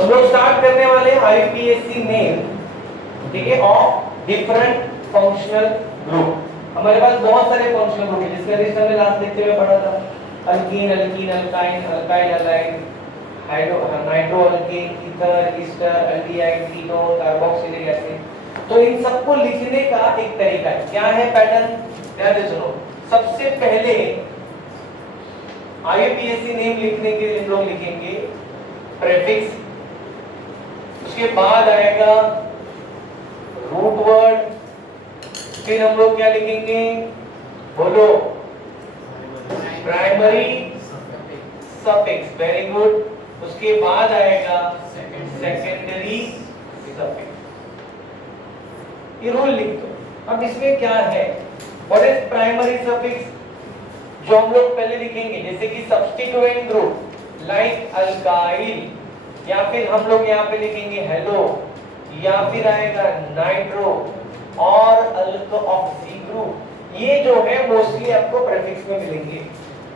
हम लोग स्टार्ट करने वाले हैं आईयूपीएसी नेम, ठीक है, ऑफ डिफरेंट फंक्शनल ग्रुप। हमारे पास बहुत सारे फंक्शनल ग्रुप है जिसका लिस्ट हमने लास्ट लेक्चर में पढ़ा था। Alkyne, alkyne, alkyne, alkyl, allied, nitro alkane, ether, Easter, aldehyde, ketone, carboxylic acid. तो इन सबको लिखने का एक तरीका है। क्या है पैटर्न? ध्यान से सुनो। सबसे पहले आईयूपीएसी नेम लिखने के लिए लोग लिखेंगे प्रीफिक्स, उसके बाद आएगा रूट वर्ड, फिर हम लोग क्या लिखेंगे, बोलो, प्राइमरी सफिक्स, वेरी गुड। उसके बाद आएगा सेकेंडरी सफिक्स। ये रूल लिख दो। अब इसमें क्या है, व्हाट इज प्राइमरी सफिक्स? जो हम लोग पहले लिखेंगे, जैसे कि सब्स्टिट्यूएंट ग्रुप लाइक अल्काइल, या फिर हम लोग यहाँ पे लिखेंगे हेलो, या फिर आएगा नाइट्रो और अल्कोऑक्सी ग्रुप। ये जो है मोस्टली आपको प्रीफिक्स में मिलेंगे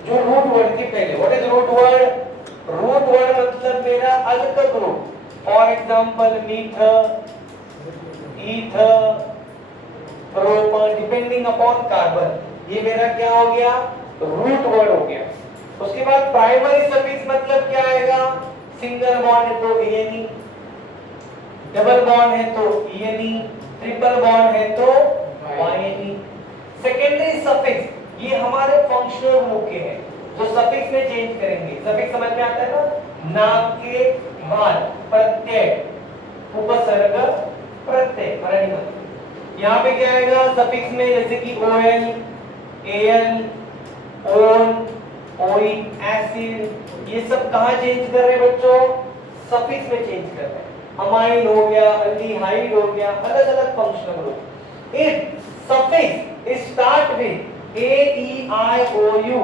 जो रूट वर्ड के पहले। What is root word? Root word मतलब मेरा अल्क group, for example methane, ethane, propane, depending upon carbon. ये मेरा क्या हो गया? रूट वर्ड हो गया। उसके बाद प्राइमरी सफिक्स मतलब क्या आएगा? सिंगल बॉन्ड है तो एनी, डबल बॉन्ड है तो ईएनई, ट्रिपल बॉन्ड है तो वाईएनई। सेकेंडरी सफिक्स ये हमारे फंक्शनल ग्रुप के हैं जो सफिक्स में चेंज करेंगे। सफिक्स समझ में आता है ना? नाम के बाद प्रत्यय, उपसर्ग, प्रत्यय, मराठी। यहाँ पे क्या आएगा सफिक्स में? जैसे कि ओएल, एएल, ओन, ओई, एसिड, ये सब कहाँ चेंज कर रहे हैं बच्चों? सफिक्स में चेंज कर रहे हैं। अमाइन हो गया, अल्डिहाइड हो गया, अलग अलग functional group. If suffix start with A E I O U,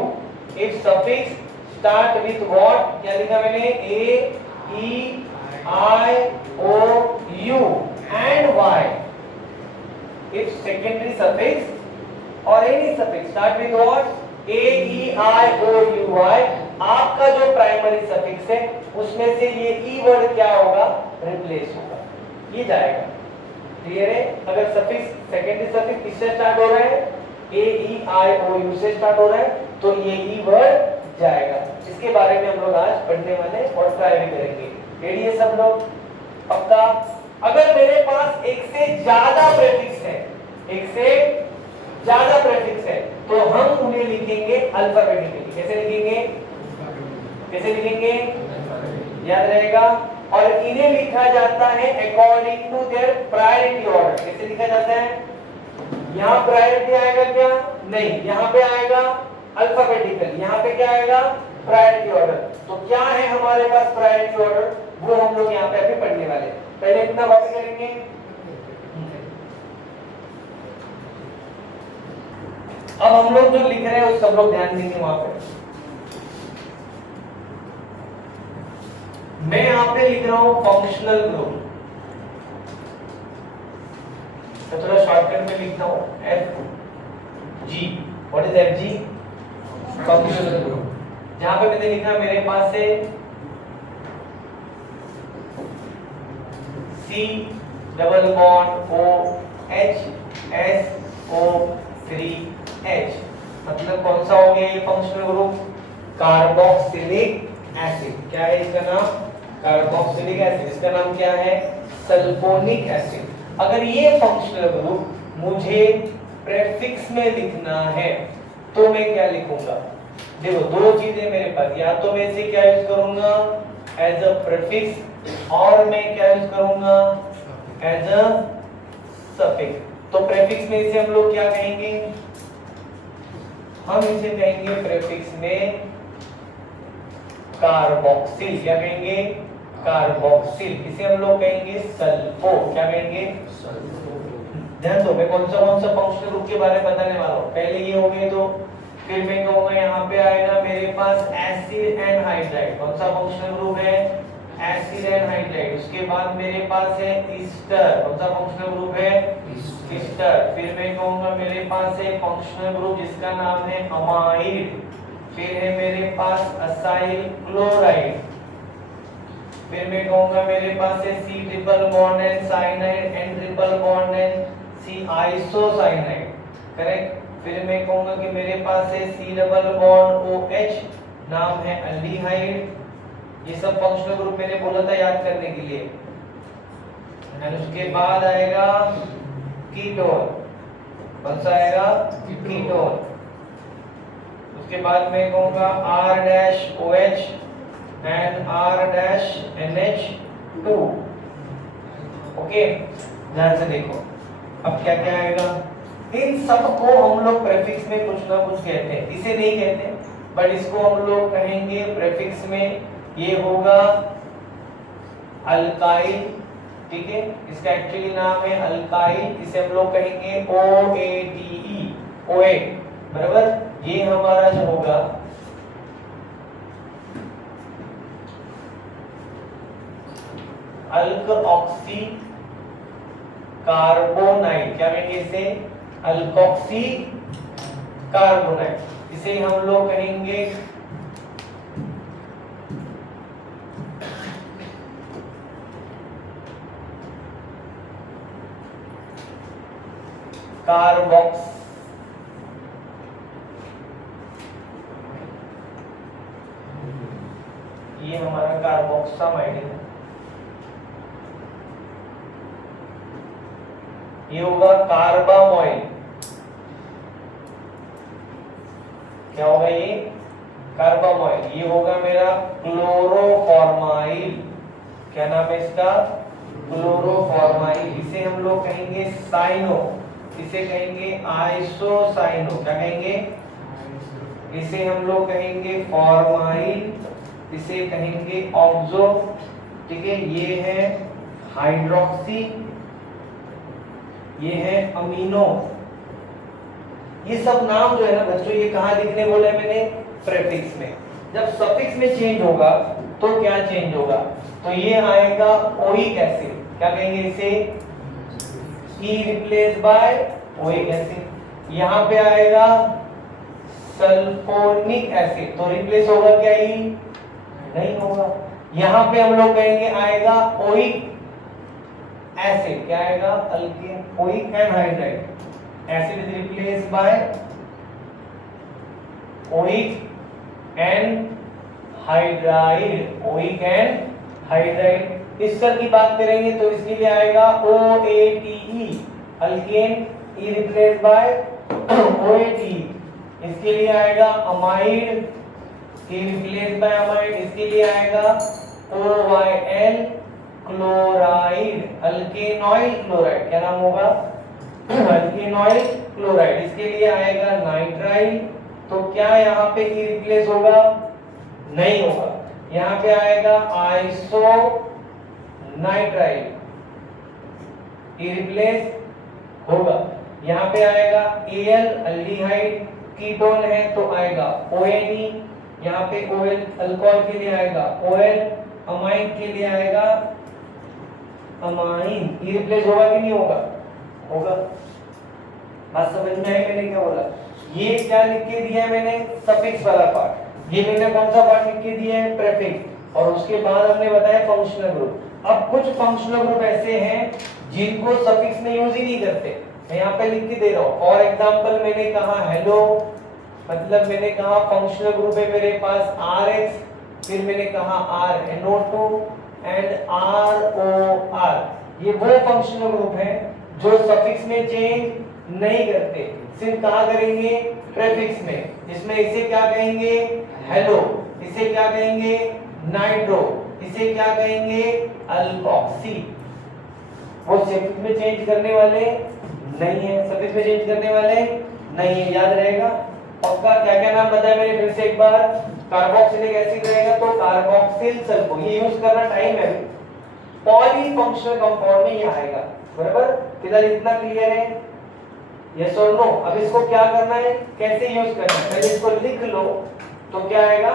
if suffix start with what? क्या लिखा मैंने? A E I O U and Y. If secondary suffix और any suffix start with what? A E I O U Y, आपका जो primary suffix है उसमें से ये ई वर्ड क्या होगा? रिप्लेस होगा, ये जाएगा। क्लियर है? अगर सफिक्स सेकेंडरी सफिक्स किससे स्टार्ट हो रहा है? ए ई आई ओ यू से स्टार्ट हो रहा है तो ये ई वर्ड जाएगा। इसके बारे में हम लोग आज पढ़ने वाले और ट्राई भी करेंगे। रेडी है सब लोग? पक्का? अगर मेरे पास एक से ज्यादा प्रीफिक्स है, एक से ज्यादा प्रीफिक्स है, तो हम उन्हें लिखेंगे अल्फाबेटिकली। कैसे लिखेंगे? कैसे लिखेंगे? याद रहेगा। और इन्हें लिखा जाता है according to their priority order. कैसे लिखा जाता है? यहाँ प्रायोरिटी आएगा क्या? नहीं, यहाँ पे आएगा अल्फाबेटिकल। यहाँ पे क्या आएगा? Priority order. तो क्या है हमारे पास प्रायोरिटी ऑर्डर? वो हम लोग यहाँ पे अभी पढ़ने वाले। पहले इतना बात करेंगे। अब हम लोग जो लिख रहे हैं उस सब लोग ध्यान देंगे। वहां पे मैं यहाँ पे लिख रहा हूं फंक्शनल ग्रुप, मैं थोड़ा शॉर्टकट में लिखता हूं F G. What is F G? Functional group. जहां पे मैंने लिखा मेरे पास है C double bond O H S O 3H, मतलब कौन सा हो गया ये फंक्शनल ग्रुप? Carboxylic acid. क्या है इसका नाम? Carboxylic acid. इसका नाम क्या है? Sulphonic acid. अगर ये फंक्शनल ग्रुप मुझे प्रीफिक्स में लिखना है तो मैं क्या लिखूंगा? देखो दो चीजें मेरे पास, या तो मैं इसे क्या यूज करूंगा एज अ प्रीफिक्स, और मैं क्या यूज करूंगा एज अ सफिक्स। तो प्रीफिक्स में इसे हम लोग क्या कहेंगे? हम इसे कहेंगे प्रीफिक्स में कार्बोक्सिल। क्या कहेंगे? कार्बोक्सिल। इसे हम लोग कहेंगे सल्फो। क्या कहेंगे? सल्फो। ध्यान दो, मैं कौन सा फंक्शनल ग्रुप के बारे में बताने वाला हूँ। पहले ये हो गए तो फिर मैं कहूंगा यहाँ पे आएगा मेरे पास एसिड एंड हाइड्राइड। कौन सा फंक्शनल ग्रुप है? Acid and hydride. उसके बाद मेरे पास है ईस्टर। कौन सा फंक्शनल ग्रुप है? ईस्टर। फिर मैं कहूंगा मेरे पास है फंक्शनल ग्रुप जिसका नाम है अमाइड। फिर है मेरे पास असाइल क्लोराइड। फिर मैं कहूंगा मेरे पास है C triple bond and cyanide, N triple bond and C isocyanide, correct. फिर मैं कहूंगा कि मेरे पास है C डबल बॉन्ड OH, नाम है अल्डिहाइड। ये सब फंक्शनल ग्रुप मैंने बोला था याद करने के लिए। एंड उसके बाद आएगा कीटोन, कौन सा आएगा? कीटोन। उसके बाद मैं कहूंगा R-OH एंड R-NH2। ओके, ध्यान से देखो अब क्या क्या आएगा। इन सब को हम लोग प्रीफिक्स में कुछ ना कुछ कहते हैं, इसे नहीं कहते बट इसको हम लोग कहेंगे प्रीफिक्स में, ये होगा अल्काइल, ठीक है। इसका एक्चुअली नाम है अल्काइल, इसे हम लोग कहेंगे OATE, OA, बराबर। ये हमारा जो होगा अल्कऑक्सी कार्बोनाइड, क्या कहेंगे इसे? अल्कोक्सी कार्बोनाइड, इसे हम लोग कहेंगे कार्बोक्स, ये हमारा कार्बोक्सामाइड है। ये होगा कार्बामोइल, क्या होगा ये? कार्बामोइल। ये होगा मेरा क्लोरोफॉर्माइल, क्या नाम है इसका? क्लोरोफॉर्माइल। इसे हम लोग कहेंगे साइनो, इसे कहेंगे आइसोसाइनो, क्या कहेंगे? इसे हम लोग कहेंगे फॉर्माइल, इसे कहेंगे ऑक्सो, ठीक है। ये है हाइड्रोक्सी, ये है अमीनो। ये सब नाम जो है ना बच्चों, ये कहाँ लिखने बोला है मैंने? प्रीफिक्स में। जब सफिक्स में चेंज होगा तो क्या चेंज होगा? तो ये आएगा ओइक एसिड, क्या कहेंगे इसे? ई रिप्लेस बाय ओइक एसिड। यहाँ पे आएगा सल्फोनिक एसिड, तो रिप्लेस होगा क्या? ई नहीं होगा। यहाँ पे हम लोग कहेंगे आएगा ओइक एसिड, क्या आएगा? Alkane, oic anhydride. Acid is replace by oic anhydride, oic anhydride. इस सर की बात करेंगे तो इसके लिए आएगा OATE, alkane, E replace by OATE। इसके लिए आएगा amide, E replace by amide. इसके लिए आएगा OYL, क्लोराइड, अल्केनॉइल क्लोराइड, क्या नाम होगा? अल्केनॉइल क्लोराइड। इसके लिए आएगा नाइट्राइल, तो क्या यहाँ पे ई रिप्लेस होगा? नहीं होगा। यहाँ पे आएगा आइसो नाइट्राइल, ई रिप्लेस होगा। यहाँ पे आएगा Al, अल्डिहाइड, कीटोन है तो आएगा ONE। यहाँ पे OL अल्कोहल के लिए आएगा OL, अमाइन के लिए आएगा अमाइन। ई रिप्लेस होगा कि नहीं होगा? होगा। बात समझ में आई मैंने क्या बोला? ये क्या लिख के दिया है मैंने? सफिक्स वाला पार्ट। ये मैंने कौन सा पार्ट लिख के दिया है? प्रीफिक्स। और उसके बाद हमने बताया फंक्शनल ग्रुप। अब कुछ फंक्शनल ग्रुप ऐसे हैं जिनको सफिक्स में यूज ही नहीं करते, मैं यहाँ पे लिख के दे रहा हूँ। फॉर एग्जांपल मैंने कहा हेलो, मतलब मैंने कहा फंक्शनल ग्रुप है मेरे पास RX, फिर मैंने कहा RNO2 एंड ROR। ये वो फंक्शनल ग्रुप है जो सफिक्स में चेंज नहीं करते, सिर्फ कहाँ करेंगे? प्रीफिक्स में। इसमें इसे क्या कहेंगे? हेलो, इसे क्या कहेंगे? नाइट्रो, इसे क्या कहेंगे? अल्कोक्सी। वो सफिक्स में चेंज करने वाले नहीं है, सफिक्स में चेंज करने वाले नहीं है, याद रहेगा पक्का। क्या क्या नाम बताया मैंने फिर से एक बार? कार्बोक्सिलिक एसिड रहेगा तो कार्बोक्सिल सल्फो, ये यूज करना टाइम है। पॉलीफंक्शनल कंपाउंड में ये आएगा, बराबर। किधर इतना क्लियर है? यस और नो। अब इसको क्या करना है, कैसे यूज करना है, पहले इसको लिख लो तो क्या आएगा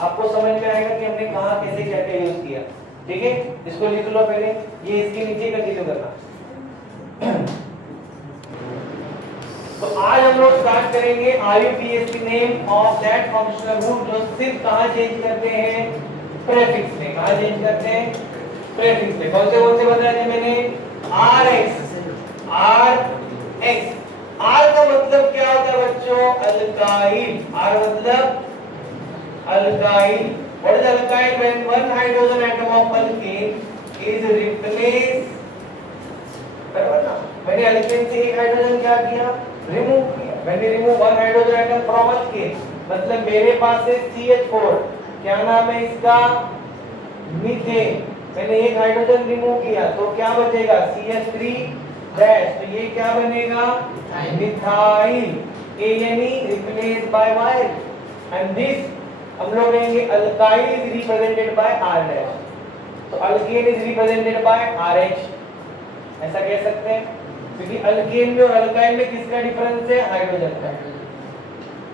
आपको समझ में आएगा कि हमने कहां कैसे क्या क्या यूज किया। ठीक है, इसको लिख लो पहले, ये इसके नीचे कंटिन्यू करना। तो आज हम लोग स्टार्ट करेंगे IUPAC name of that functional group जो सिर्फ कहां चेंज करते हैं? प्रेफिक्स में। कहां चेंज करते हैं? प्रेफिक्स में। कौन से बताए थे मैंने? RX, RX। R का मतलब क्या होता है बच्चों? अल्काइल। R मतलब alkyl. What is alkyl? When one hydrogen atom of alkane is replaced, बराबर ना? मैंने alkane से एक हाइड्रोजन क्या किया? रिमूव किया। When we remove one hydrogen atom from alkane, मतलब मेरे पास है CH4, क्या नाम है इसका? मीथेन। मैंने एक हाइड्रोजन रिमूव किया तो क्या बचेगा? CH3 dash. तो ये क्या बनेगा? Methyl. ANE replaced by Y, and this हम लोग कहेंगे alkyl is represented by R dash. तो alkane is represented by RH, ऐसा कह सकते हैं, क्योंकि अल्केन में और अल्काइल में किसका डिफरेंस है? हाइड्रोजन का।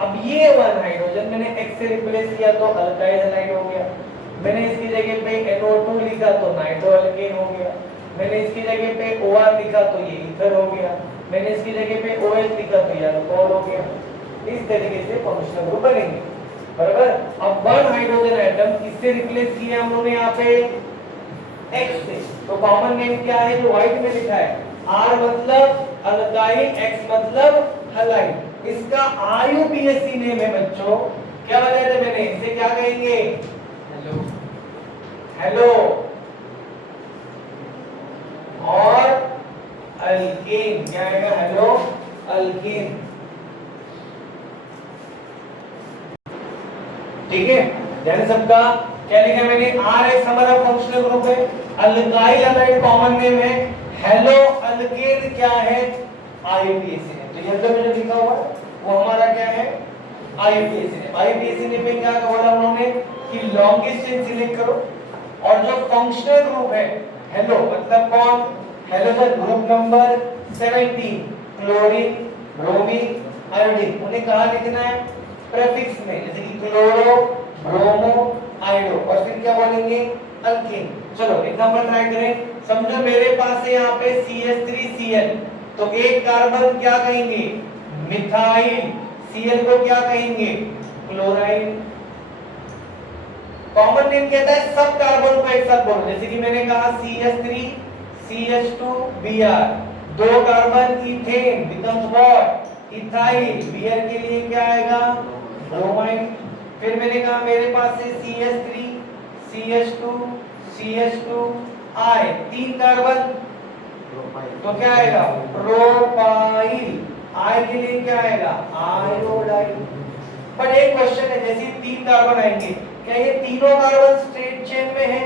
अब ये वन हाइड्रोजन मैंने X से रिप्लेस किया तो अल्काइल हैलाइड हो गया। मैंने इसकी जगह पे NO2 लिखा तो नाइट्रो अल्केन हो गया। मैंने इसकी जगह पे OR लिखा तो ये ईथर हो गया। मैंने इसकी जगह पे OH लिखा तो ये अल्कोहल हो गया। इस तरीके से फंक्शनल ग्रुप बनेंगे, बराबर। अब वन हाइड्रोजन एटम किससे रिप्लेस किया हम लोगों ने यहाँ पे? X से। तो कॉमन नेम क्या है जो व्हाइट में लिखा है? R मतलब अल्काइल, X मतलब हैलाइड। इसका IUPAC नेम है बच्चों। क्या बताया था मैंने? इसे क्या कहेंगे? हेलो। और अल्केन क्या आएगा? Hello alkane. ठीक है, ध्यान सबका। क्या लिखा मैंने? RX हमारा फंक्शनल ग्रुप है, अल्काइल हैलाइड कॉमन नेम है, हेलो अल्केन क्या है? IUPAC name. तो ये में जो लिखा हुआ है वो हमारा क्या है? IUPAC name. IUPAC नेम में क्या बोला उन्होंने कि लॉन्गेस्ट चेन सिलेक्ट करो, और जो फंक्शनल ग्रुप है हेलो मतलब कौन? Halogen group number 17, chlorine, bromine, iodine. उन्हें कहां लिखना है? प्रेफिक्स में, जैसे कि क्लोरो, ब्रोमो, आयोडो, और फिर क्या बोलेंगे? अल्केन। चलो एग्जांपल ट्राई करें। समझो मेरे पास है यहाँ पे CH3Cl, तो एक कार्बन क्या कहेंगे? मिथाइल। Cl को क्या कहेंगे? क्लोराइड। कॉमन नेम कहता है सब कार्बन को एक साथ बोलो, जैसे कि मैंने कहा CH3 CH2 Br, दो carbon ethane becomes what? Ethyl. Br के लिए क्या आएगा? ब्रोमाइड। फिर मैंने कहा मेरे पास है CH3 CH2 CH2 I, तीन कार्बन, तो क्या आएगा? प्रोपाइल। I के लिए क्या आएगा? आयोडाइन। बट एक क्वेश्चन है, जैसे तीन कार्बन आएंगे, क्या ये तीनों कार्बन स्ट्रेट चेन में है?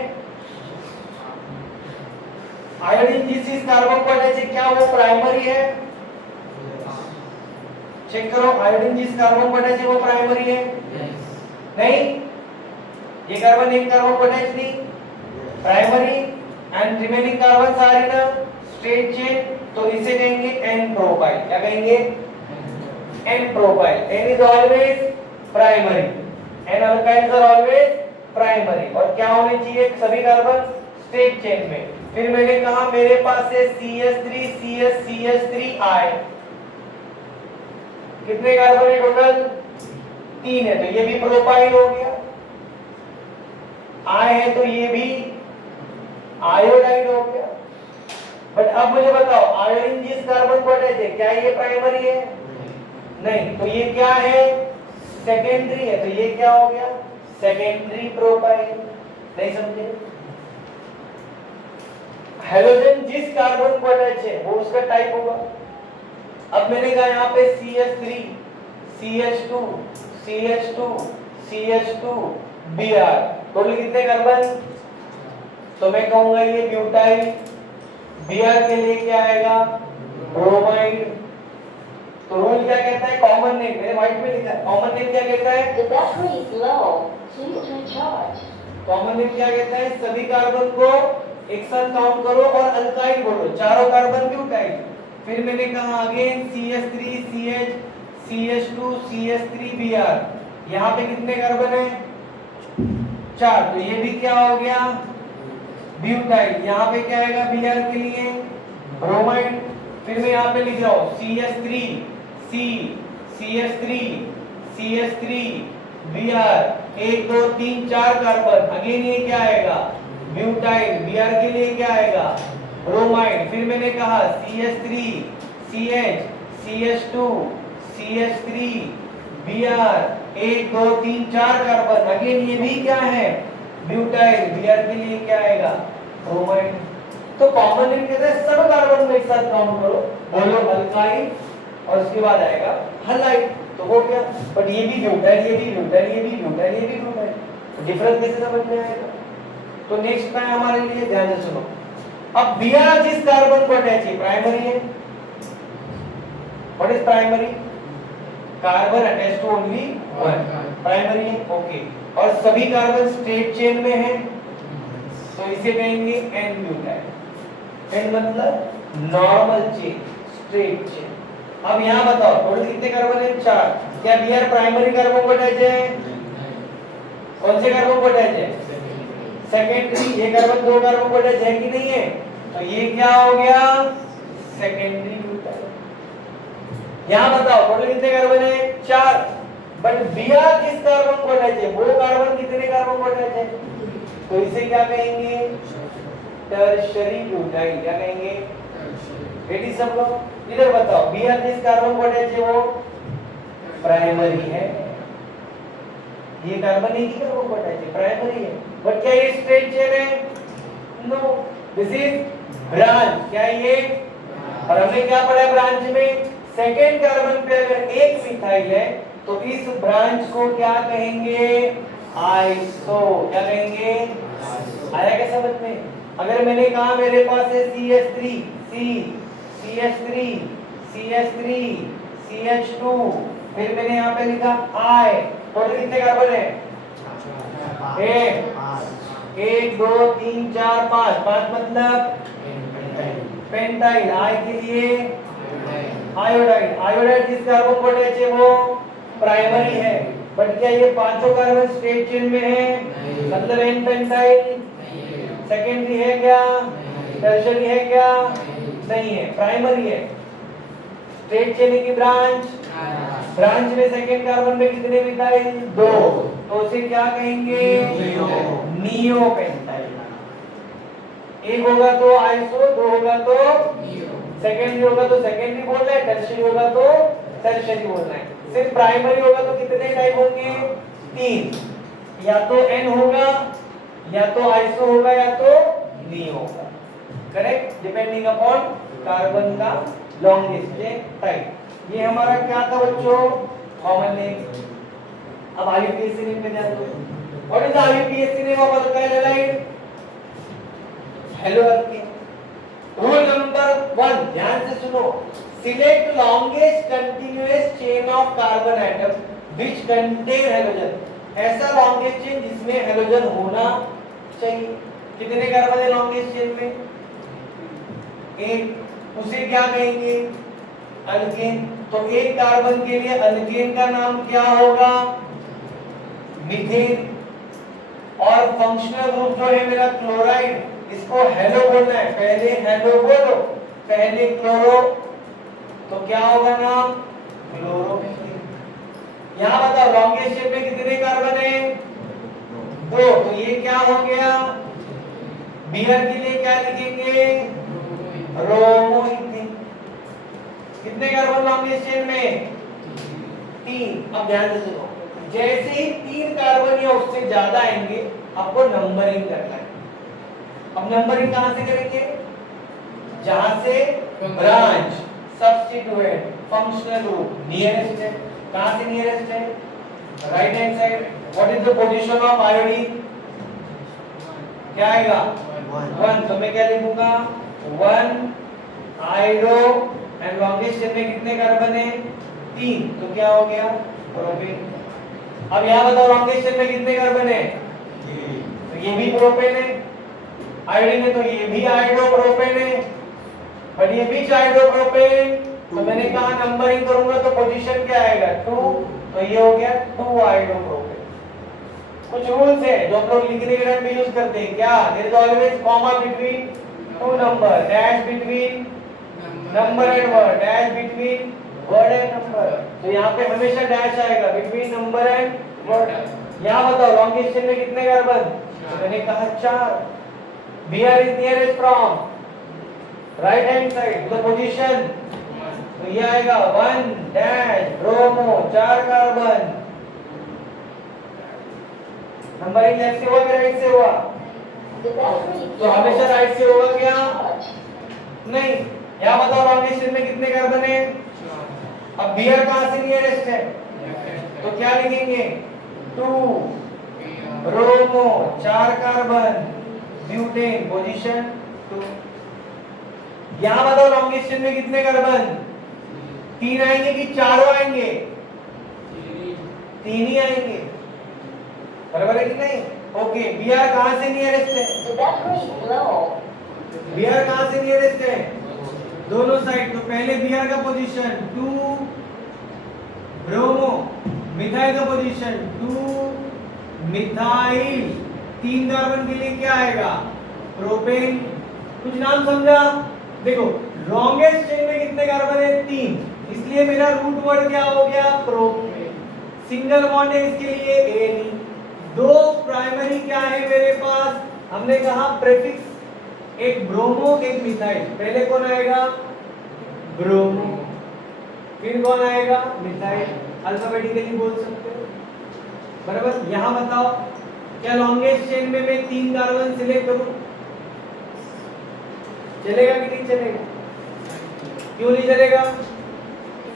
आयोडीन जिस कार्बन को अटैच है क्या वो प्राइमरी है? चेक करो, आयोडीन जिस कार्बन को अटैच है वो प्राइमरी है? नहीं। ये कार्बन एक कार्बन को अटैच नहीं, primary, and remaining carbon are in a straight chain, तो इसे कहेंगे एन प्रोपाइल। क्या कहेंगे? N propyl. N is always primary, N alkyls are always primary. और क्या होने चाहिए? सभी कार्बन स्ट्रेट चेन में। फिर मैंने कहा मेरे पास है CH3 CH CH3I, कितने कार्बन है टोटल? तीन है, तो ये भी प्रोपाइल हो गया। I है तो ये भी आयोडाइड हो गया। बट अब मुझे बताओ, आयोडीन जिस कार्बन को अटैच है क्या ये प्राइमरी है? नहीं। तो ये क्या है? सेकेंडरी है। तो ये क्या हो गया? Secondary propyl. नहीं समझे? हेलोजन जिस कार्बन को अटैच है वो उसका टाइप होगा। अब मैंने कहा यहाँ पे CH3 CH2 CH2 CH2 Br, total कितने कार्बन? तो मैं कहूंगा ये ब्यूटाइल। Br के लिए क्या आएगा? ब्रोमाइड। तो रूल क्या कहता है? कॉमन नेम, मैंने व्हाइट में लिखा है। कॉमन नेम क्या कहता है? The battery is low. Please recharge. Common name क्या कहता है? सभी कार्बन को एक साथ काउंट करो और अल्काइल बोलो, चारों कार्बन ब्यूटाइल। फिर मैंने कहा again CH3 CH CH2 CH3 Br, यहाँ पे कितने कार्बन है? 4, तो ये भी क्या हो गया? ब्यूटाइल। यहाँ पे क्या आएगा Br के लिए? ब्रोमाइड। फिर मैं यहाँ पे लिख रहा हूँ CH3 C CH3 CH3 Br, 1 2 3 4 carbon, again ये क्या आएगा ब्यूटाइल, Br के लिए क्या आएगा ब्रोमाइड, फिर मैंने कहा CH3 CH CH2 CH3 Br, 1 2 3 4 carbon, again ये भी क्या है ब्यूटाइल, Br के लिए क्या आएगा ब्रोमाइड। तो कॉमन लिंक कहते हैं सब कार्बन को एक साथ काउंट करो, बोलो अल्काइल और उसके बाद आएगा हलाइड, तो हो गया। बट ये भी ब्यूटाइल, ये भी ब्यूटाइल, ये भी ब्यूटाइल, ये भी ब्यूटाइल, तो डिफरेंस कैसे समझ में आएगा। तो नेक्स्ट में हमारे लिए ध्यान से सुनो, अब Br जिस कार्बन को अटैच है प्राइमरी है, what is primary, carbon attach to only one, primary है, ओके। और सभी कार्बन स्ट्रेट चेन में है, तो इसे कहेंगे एन ब्यूटाइल। एन मतलब नॉर्मल चेन, स्ट्रेट चेन। अब यहाँ बताओ टोटल कितने कार्बन है 4, क्या Br प्राइमरी कार्बन को अटैच है, कौन से कार्बन को अटैच है सेकेंडरी, ये कार्बन 2 कार्बन को अटैच है कि नहीं है, तो ये क्या हो गया सेकेंडरी ब्यूटाइल। यहाँ बताओ टोटल कितने कार्बन है 4, बट Br किस कार्बन को अटैच है, वो कार्बन कितने कार्बन को अटैच है, तो इसे क्या कहेंगे टर्शरी ब्यूटाइल, क्या कहेंगे रेडी सब लोग। इधर बताओ Br जिस कार्बन को अटैच है वो प्राइमरी है, ये कार्बन एक ही कार्बन को अटैच है प्राइमरी है, बट क्या ये स्ट्रेट चेन है, नो दिस इज ब्रांच, क्या ये, और हमने क्या पढ़ा ब्रांच में सेकेंड कार्बन पे अगर एक मिथाइल है तो इस ब्रांच को क्या कहेंगे आइसो, क्या कहेंगे, आया क्या समझ में। अगर मैंने कहा मेरे पास है CH3 C CH3 CH3 CH2, फिर मैंने यहाँ पे लिखा I, टोटल कितने कार्बन है 1 2 3 4 5, 5 मतलब पेंटाइल, I के लिए आयोडाइड, आयोडाइड जिस कार्बन को अटैच है वो प्राइमरी है, बट क्या ये पांचों कार्बन स्ट्रेट चेन में है, मतलब एन पेंटाइल, सेकेंडरी है क्या, टर्शरी है क्या, नहीं है, प्राइमरी है। स्ट्रेट चेन की ब्रांच, ब्रांच में सेकेंड कार्बन में कितने मिथाइल 2, तो उसे क्या कहेंगे नियो पेंटाइल। एक होगा तो आइसो, 2 होगा तो सेकेंडरी होगा तो सेकेंडरी बोलना है, टर्शरी होगा तो टर्शरी बोलना है। सिर्फ प्राइमरी होगा तो कितने टाइप होंगे 3, या तो एन होगा, या तो आइसो होगा, या तो नियो होगा, करेक्ट, डिपेंडिंग अपॉन कार्बन का लॉन्गेस्ट टाइप। ये हमारा क्या था बच्चों कॉमन नेम। अब आईयूपीएसी नेम में ध्यान दो, what is the IUPAC name of alkyl halide, hello alkyne. Rule number 1 ध्यान से सुनो, select longest continuous chain of carbon atom which contain halogen, ऐसा लॉन्गेस्ट चेन जिसमें हैलोजन होना चाहिए। कितने कार्बन है लॉन्गेस्ट चेन में 1, उसे क्या कहेंगे अल्केन। तो एक कार्बन के लिए अल्केन का नाम क्या होगा मीथेन, और फंक्शनल ग्रुप जो है मेरा क्लोराइड, इसको हेलो बोलना है, पहले हेलो बोलो, पहले क्लोरो, तो क्या होगा नाम क्लोरोमीथेन। यहाँ बताओ लॉन्गेस्ट चेन में कितने कार्बन है 2, तो ये क्या हो गया, Br के लिए क्या लिखेंगे ब्रोमोइथेन। कितने कार्बन लॉन्गेस्ट चेन में 3। अब ध्यान से सुनो, जैसे ही 3 कार्बन या उससे ज्यादा आएंगे आपको नंबरिंग करना है। अब नंबरिंग कहां से करेंगे, जहां से branch, substituent, functional group nearest है। कहां से नियरेस्ट है, right hand side. What is the position of iodine, क्या आएगा 1, तो मैं क्या लिखूंगा 1 आयोडो, एंड लॉन्गेस्ट चेन में कितने कार्बन है 3, तो क्या हो गया प्रोपेन। अब यहां बताओ लॉन्गेस्ट चेन में कितने कार्बन है, तो ये भी प्रोपेन है, आयोडीन है तो ये भी आयोडो प्रोपेन है, बट ये भी आयोडो प्रोपेन, तो मैंने कहा नंबरिंग करूंगा तो पोजीशन क्या आएगा 2, तो ये हो गया 2 आयोडो प्रोपेन। कुछ रूल्स है जो हम लोग लिखने के टाइम में यूज करते हैं, क्या there is always comma between 2 number, dash between number and word, dash between word and number, तो यहाँ पे हमेशा डैश आएगा बिटवीन नंबर एंड वर्ड। यहाँ बताओ लॉन्गेस्ट चेन में कितने कार्बन? तो मैंने कहा 4. Br is nearest from right hand side to the position. तो ये आएगा 1 dash bromo 4 carbon. Numbering left से हुआ कि राइट से हुआ? The battery तो हमेशा राइट से होगा क्या? charged. नहीं. यहाँ बताओ लॉन्गेस्ट चेन में कितने कार्बन है? अब Br कहाँ से नियरेस्ट है? तो क्या लिखेंगे? 2 ब्रोमो 4 कार्बन ब्यूटेन पोजीशन 2. यहां बताओ लॉन्गेस्ट चेन में कितने कार्बन? 3 आएंगे कि 4 आएंगे? 3 ही आएंगे. बराबर है कि नहीं? ओके. Br कहां से नियरेस्ट है? The battery is low. Br कहां से नियरेस्ट है? दोनों साइड. तो पहले Br का पोजीशन 2 ब्रोमो मिथाइल का पोजीशन 2 मिथाइल. 3 कार्बन के लिए क्या आएगा? प्रोपेन. कुछ नाम समझा? देखो लॉन्गेस्ट चेन में कितने कार्बन है? 3. इसलिए मेरा रूट वर्ड क्या हो गया? प्रोपेन. सिंगल बॉन्ड है इसके लिए एनी. 2 प्राइमरी क्या है मेरे पास? हमने कहा प्रीफिक्स. एक ब्रोमो एक मिथाइल. पहले कौन आएगा? ब्रोमो. फिर कौन आएगा? मिथाइल. अल्फाबेटिकली बोल सकते हो. बराबर. यहां बताओ क्या लॉन्गेस्ट चेन में मैं 3 कार्बन सिलेक्ट करूं? चलेगा कि नहीं चलेगा? क्यों नहीं चलेगा?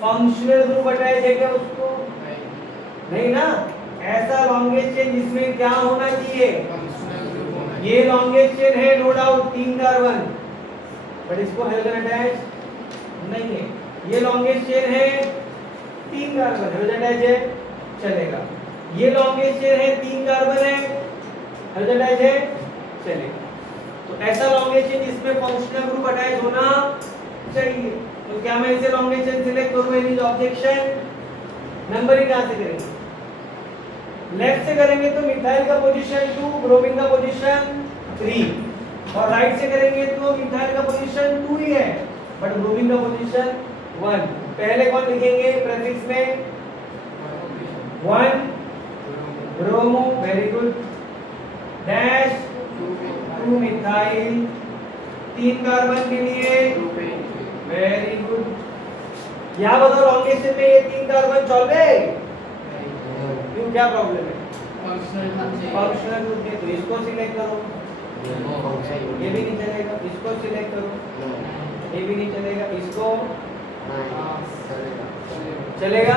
फंक्शनल ग्रुप अटैच है क्या उसको? नहीं ना. ऐसा लॉन्गेस्ट चेन जिसमें क्या होना चाहिए? ये लॉन्गेस्ट चेन है नो डाउट 3 कार्बन, बट इसको हाइड्रोजन अटैच नहीं है. ये लॉन्गेस्ट चेन है 3 कार्बन, हाइड्रोजन अटैच है, चलेगा. ये लॉन्गेस्ट चेन है 3 कार्बन है, हाइड्रोजन अटैच है, चलेगा. तो ऐसा लॉन्गेस्ट चेन जिसमें फंक्शनल ग्रुप अटैच होना चाहिए. तो क्या मैं इसे लॉन्गेस्ट चेन सिलेक्ट करूं? Any objection? नंबरिंग कहां से करेंगे? लेफ्ट से करेंगे तो मिथाइल का पोजीशन 2, ब्रोमीन का पोजीशन 3, और राइट से करेंगे तो मिथाइल का पोजीशन 2 ही है, बट ब्रोमीन का पोजीशन 1. पहले कौन लिखेंगे प्रीफिक्स में? 1 bromo, very good, dash 2 methyl, 3 carbon के लिए, वेरी गुड. यहाँ बताओ लॉन्गेस्ट चेन में ये 3 कार्बन चल गए? क्यों, क्या प्रॉब्लम है? फंक्शनल ग्रुप है, तो इसको सिलेक्ट करो. ये भी नहीं चलेगा. इसको सिलेक्ट करो. ये भी नहीं चलेगा. इसको चलेगा.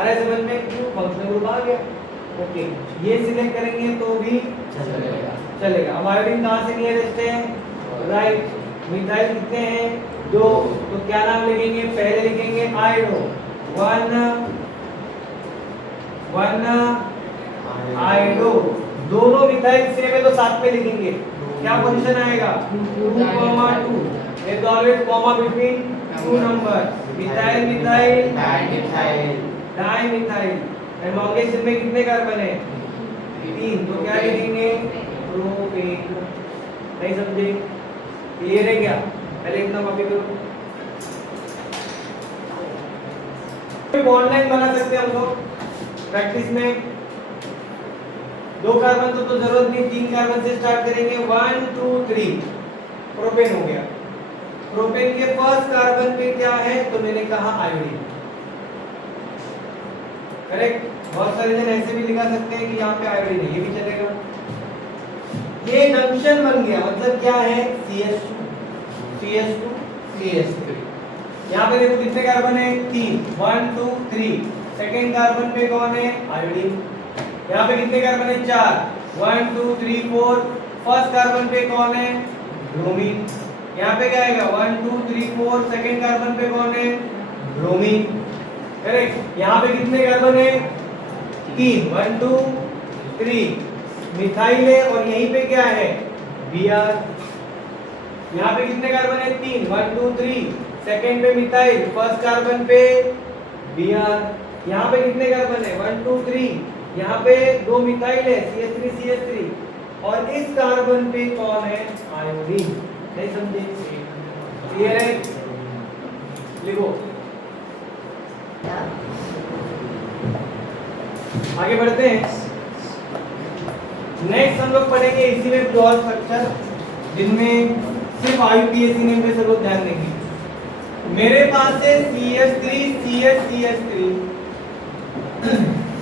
अरे समझ में? क्यों? फंक्शनल ग्रुप आ गया. ओके. ये सिलेक्ट करेंगे तो भी चलेगा. अब आयोडीन कहाँ से नियरेस्ट है? राइट. मिथाइल कितने हैं? 2. तो क्या नाम लिखेंगे? पहले लिखेंगे आयोडो 1 आयोडो. दोनों मिथाइल सेम है तो साथ में लिखेंगे. क्या पोजीशन आएगा? 2,2. ये तो always comma between 2 number. Methyl methyl di methyl. And longest chain में कितने कार्बन है? 3. तो क्या लिखेंगे? प्रोपेन. नहीं समझे? क्लियर है क्या? पहले इतना कॉपी करो. बॉन्ड लाइन बना सकते हैं हम लोग प्रैक्टिस में. 2 कार्बन तो जरूरत नहीं, 3 कार्बन से स्टार्ट करेंगे. 1 2 3 प्रोपेन हो गया. प्रोपेन के फर्स्ट कार्बन पे क्या है? तो मैंने कहा आयोडीन. करेक्ट. बहुत सारे जन ऐसे भी लिखा सकते हैं कि यहाँ पे आयोडीन है, ये भी चलेगा. ये जंक्शन बन गया, मतलब क्या है? CH2 CH2 CH3. यहाँ पे देखो कितने कार्बन है? 3. 1 2 3. सेकेंड कार्बन पे कौन है? आयोडीन. यहाँ पे कितने कार्बन है? 4. 1 2 3 4. फर्स्ट कार्बन पे कौन है? ब्रोमीन. यहाँ पे क्या आएगा? 1 2 3 4. सेकेंड कार्बन पे कौन है? ब्रोमीन. करेक्ट. यहाँ पे कितने कार्बन है? 3. 1 2 3. मिथाइल है, और यहीं पे क्या है? Br. यहाँ पे कितने कार्बन है? 3. 1 2 3. सेकेंड पे मिथाइल, फर्स्ट कार्बन पे Br. यहाँ पे कितने कार्बन है? 1 2 3. यहाँ पे 2 मिथाइल है, CH3 CH3, और इस कार्बन पे कौन है? आयोडीन. नहीं समझे? क्लियर है? लिखो. आगे बढ़ते हैं. नेक्स्ट हम लोग पढ़ेंगे इसी में कुछ और स्ट्रक्चर जिनमें सिर्फ IUPAC नेम पे सब लोग ध्यान देंगे। मेरे पास है CH3 CH CH3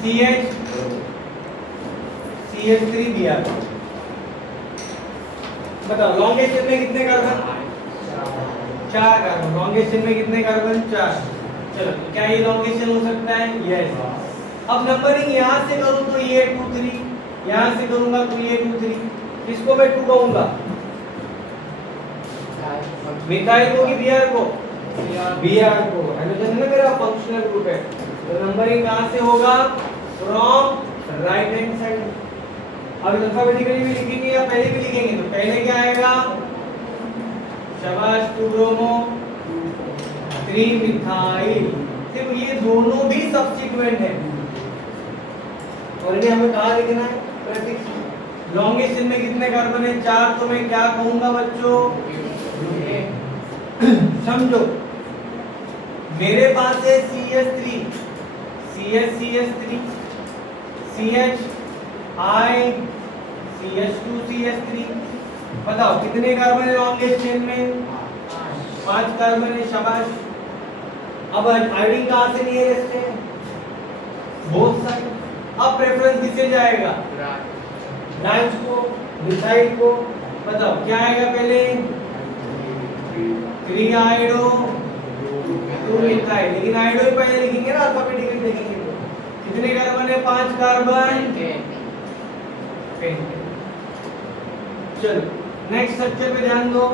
CH CH3 Br। बताओ लॉन्गेस्ट चेन में कितने कार्बन? 4 कार्बन। लॉन्गेस्ट चेन में कितने कार्बन? 4। चलो क्या ये लॉन्गेस्ट चेन हो सकता है? यस। अब नंबरिंग यहाँ से करूँ तो ये 2 3, यहाँ से करूँगा तो ये 2 3। किसको मैं 2 कहूँगा? मिथाइल को कि Br को? Br को। हाइड्रोजन है मेरा फंक्शनल ग्रुप है, तो नंबरिंग कहाँ से होगा? From right hand side. अब अल्फाबेटिकली भी लिखेंगे या पहले भी लिखेंगे? तो पहले क्या आएगा? शाबाश 2 ब्रोमो 3 मिथाइल। देखो ये दोनों भी सब्स्टिट्यूएंट है और इन्हें हमें कहाँ लिखना है? प्रीफिक्स। लॉन्गेस्ट चेन में कितने कार्बन है? 4। तो मैं क्या कहूंगा बच्चों? समझो मेरे पास है CH3 CH CH3 CH I CH2 CH3। बताओ कितने कार्बन है लॉन्गेस्ट चेन में? 5 कार्बन है। शाबाश। अब आयोडीन कहाँ से नियरेस्ट है? Both side. अब प्रेफरेंस किससे जाएगा? ब्रांच को, मिथाइल को। बताओ क्या आएगा पहले? 3 आयोडो 2 मिथाइल। लेकिन आयोडो ही पहले लिखेंगे ना, अल्फाबेटिकली लिखेंगे तो। कितने कार्बन है? 5 कार्बन। चलो नेक्स्ट स्ट्रक्चर पे ध्यान दो।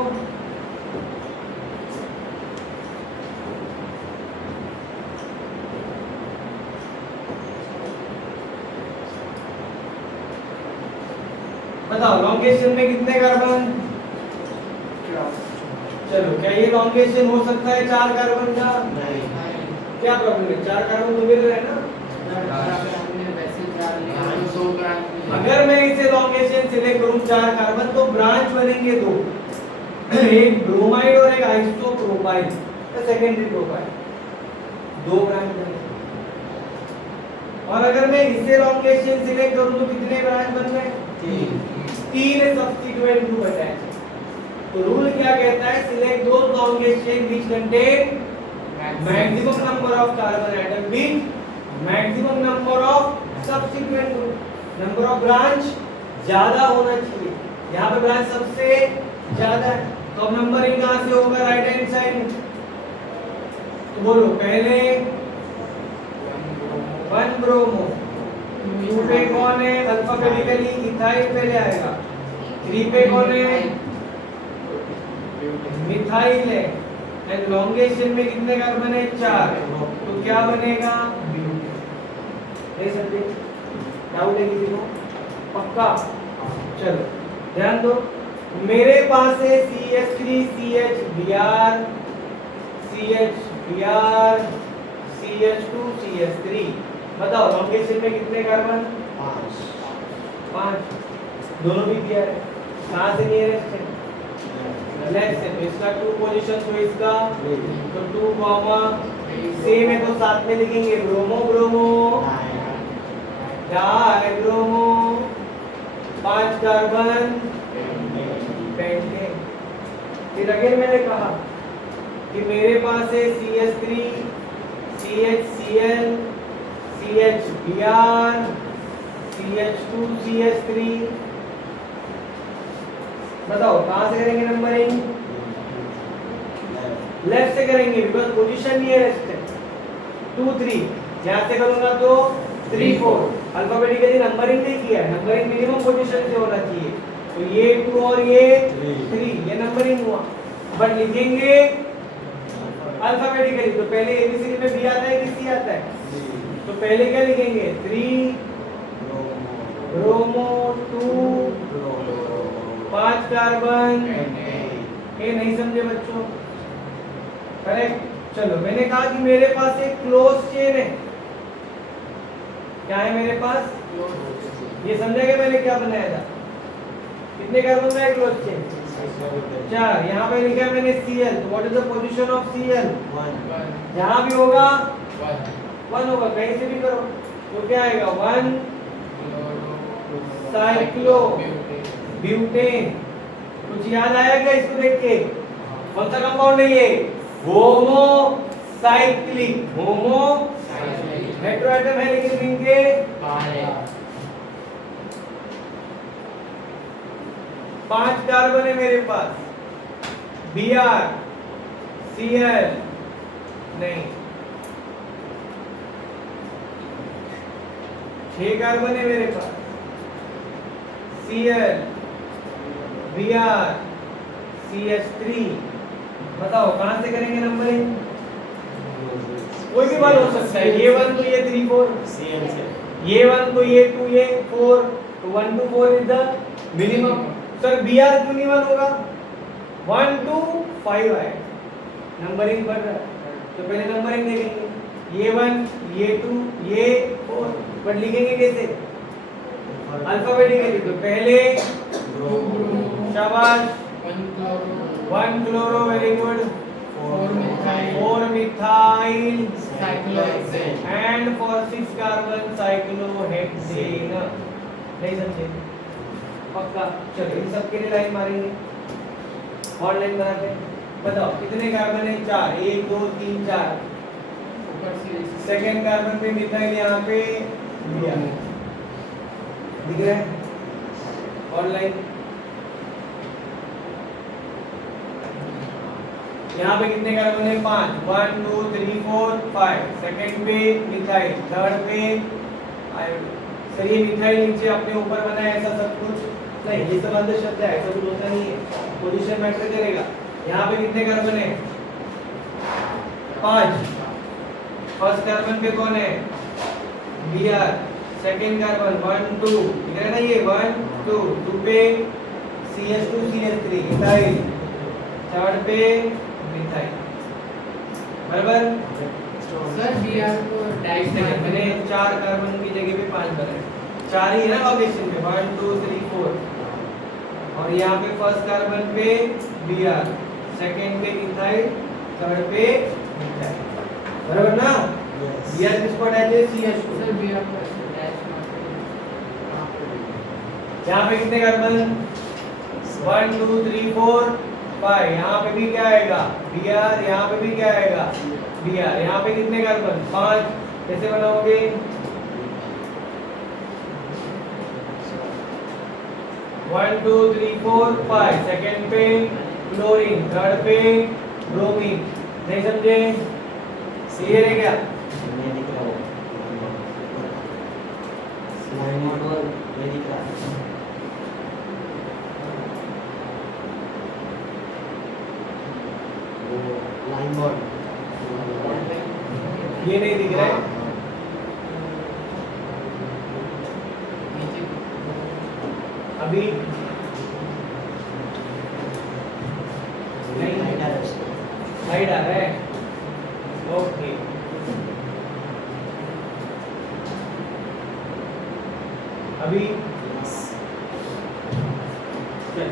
बताओ लॉन्गेस्ट चेन में कितने कार्बन? चलो क्या ये लॉन्गेस्ट चेन हो सकता है 4 कार्बन का? नहीं। क्या प्रॉब्लम है? 4 कार्बन तो मिल रहे हैं ना। अगर मैं इसे लॉन्गेस्ट चेन सिलेक्ट करूं 4 कार्बन तो ब्रांच बनेंगे 2, एक ब्रोमाइड और एक आइसोप्रोपाइल, सेकेंडरी प्रोपाइल। 2 ब्रांच बनेंगे। और अगर मैं इसे लॉन्गेस्ट चेन सिलेक्ट करूं तो कितने ब्रांच बन रहे हैं? 3 सब्स्टिट्यूएंट ग्रुप अटैच। तो रूल क्या कहता है? Select those longest chain which contain maximum number of carbon atom with maximum number of substituent group. Number of branch ज्यादा होना चाहिए, यहाँ पे ब्रांच सबसे ज्यादा है। तो अब नंबरिंग कहाँ से होगा? Right hand side. तो बोलो पहले 1 ब्रोमो, 2 पे कौन है? अल्फाबेटिकली इथाइल पहले आएगा। 3 पे कौन है? मिथाइल है। एंड लॉन्गेस्ट चेन में कितने कार्बन है? 4। तो क्या बनेगा? ब्यूटेन। समझे? डाउट है किसी को? पक्का? चलो ध्यान दो। मेरे पास है CH3 CH Br CH Br CH2 CH3। बताओ लॉन्गेस्ट चेन में कितने कार्बन? 5। दोनों भी दिया है। कहाँ से नियरेस्ट है? लेफ्ट से। तो इसका 2 पोजीशन, तो इसका तो 2 कॉमा सेम है तो साथ में लिखेंगे bromo bromo dibromo 5 carbon pentane. फिर अगेन मैंने कहा कि मेरे पास है CH3 CHCl CH Br CH2 CH3। बताओ कहाँ से करेंगे नंबरिंग? लेफ्ट से करेंगे बिकॉज पोजीशन नियरेस्ट है। 2 3 यहाँ से करूंगा तो 3 4। अल्फाबेटिकली नंबरिंग नहीं किया, नंबरिंग मिनिमम पोजीशन से होना चाहिए। तो ये 2 और ये 3, ये नंबरिंग हुआ। बट लिखेंगे अल्फाबेटिकली। तो पहले ABCD में B आता है कि C आता है? तो पहले क्या लिखेंगे? 3 ब्रोमो 2 5 कार्बन। ये नहीं समझे बच्चों? करेक्ट। चलो मैंने कहा कि मेरे पास एक क्लोज चेन है। क्या है मेरे पास? ये समझा कि मैंने क्या बनाया था? कितने कार्बन का है क्लोज चेन? 4। यहाँ पे लिखा है मैंने Cl। तो what is the position of Cl? 1। यहाँ भी होगा 1 होगा, कहीं से भी करो। तो क्या आएगा? 1 साइक्लो ब्यूटेन। कुछ याद आया क्या इसको देख के? कौन सा कंपाउंड है ये? होमो साइक्लिक। होमो हेटेरोएटम है लेकिन रिंग के 5 कार्बन है मेरे पास। Br Cl नहीं, 6 कार्बन है मेरे पास। Cl Br CH3। बताओ कहां से करेंगे नंबरिंग? कोई भी बात हो सकता है। ये 1 तो ये 3 4, ये 1 तो ये 2 ये 4, तो 1 2 4 is the minimum. Sir Br क्यों नहीं 1 होगा? 1 2 5 है, नंबरिंग बढ़ रहा है तो पहले नंबरिंग देखेंगे। ये 1 ये 2 ये 4, बट लिखेंगे कैसे? अल्फाबेटिकली। तो पहले शाबाश 1 chloro, very good, 4 methyl and for 6 carbon cyclohexane. नहीं समझे? पक्का? चलो इन सब के लिए लाइन मारेंगे, और लाइन बनाते हैं। बताओ कितने कार्बन है? 4, 1 2 3 4। सेकेंड कार्बन पे मिथाइल यहाँ पे दिया दिख रहा है? और लाइन यहाँ पे कितने कार्बन है? 5, 1 2 3 4 5। सेकेंड पे मिथाइल, थर्ड पे आयोडीन। सर ये मिथाइल नीचे अपने ऊपर बना है ऐसा सब कुछ नहीं, ये सब अंदर शब्द है, ऐसा कुछ होता नहीं है। पोजीशन मैटर करेगा। यहाँ पे कितने कार्बन है? 5। फर्स्ट कार्बन पे कौन है? Br। सेकेंड कार्बन 1 2, इधर है ना ये 1 2, 2 पे CH2 CH3 मिथाइल, थर्ड पे मिथाइल, बराबर? सर Br को डाइसल्फाइड मैंने 4 कार्बन की जगह पे 5 बनाए। 4 ही है ना ऑक्सीजन में, 1 2 3 4। और यहाँ पे फर्स्ट कार्बन पे Br, सेकेंड पे मिथाइल, थर्ड पे मिथाइल, बराबर ना? Br किसको अटैच है? CH2। सर Br को डैश यहाँ पे कितने कार्बन? 1 2 3 4 5। यहाँ पे भी क्या आएगा? Br। यहाँ पे भी क्या आएगा? Br। यहाँ पे कितने कार्बन? 5। कैसे बनाओगे? One two three four 5। Second पे क्लोरीन, थर्ड पे ब्रोमीन। नहीं समझे? क्लियर है क्या? ये नहीं दिख रहा है? अभी नहीं, हाइड आ रहा है। ओके, अभी चल